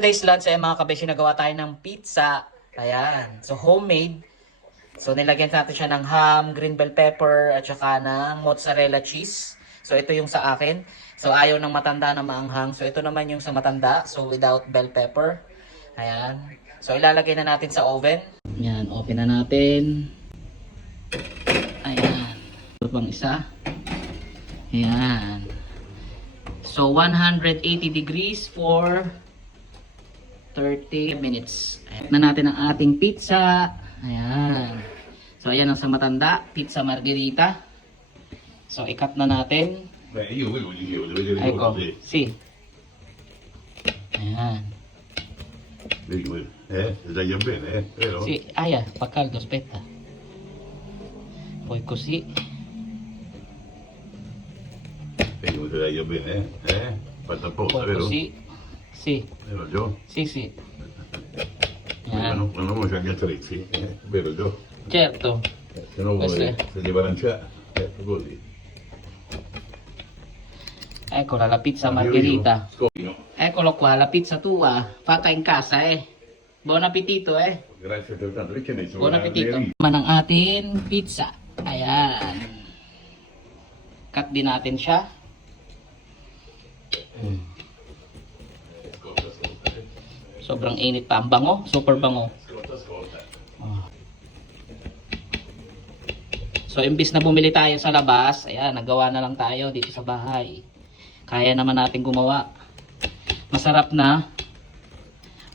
Today's lunch ay mga kabeshi, nagawa tayo ng pizza. Ayan. So homemade. So nilagyan natin siya ng ham, green bell pepper, at saka ng mozzarella cheese. So ito yung sa akin. So ayaw ng matanda na maanghang. So ito naman yung sa matanda. So without bell pepper. Ayan. So ilalagay na natin sa oven. Ayan. Open na natin. Ayan. Ito pang isa. Ayan. So 180 degrees for 30 minutes. Ayan na natin ang ating pizza. Ayan. So ayan ang sa matanda, pizza margherita. So i-cut na natin. Io quello gli chiedo, deve vedere Ecco, come te. sì. Ayan. Vedi quello, si taglia bene, vero? Sì, aia, fa caldo, aspetta. Poi così. Vedi come si taglia bene, Fatta apposta, Poi vero? così. Sì, Vero Gio? sì, sì. Ayan. Quando uno c'ha gli attrezzi, vero Gio? Certo. Se no Questo vuole, è. se deve lanciare, così. Eccola la pizza Io margherita. Scopino. Eccolo qua, la pizza tua, fatta in casa Buon appetito Grazie altrettanto, perché ne sono Buon appetito. Naman ang ating pizza. Ayan. Cut din natin siya. Sobrang init pa. Ang bango. Super bango. Oh. So, imbis na bumili tayo sa labas, ayan, nagawa na lang tayo dito sa bahay. Kaya naman natin gumawa. Masarap na.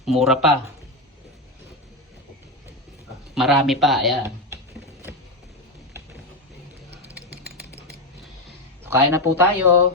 Mura pa. Marami pa. Ayan. So, kaya na po tayo.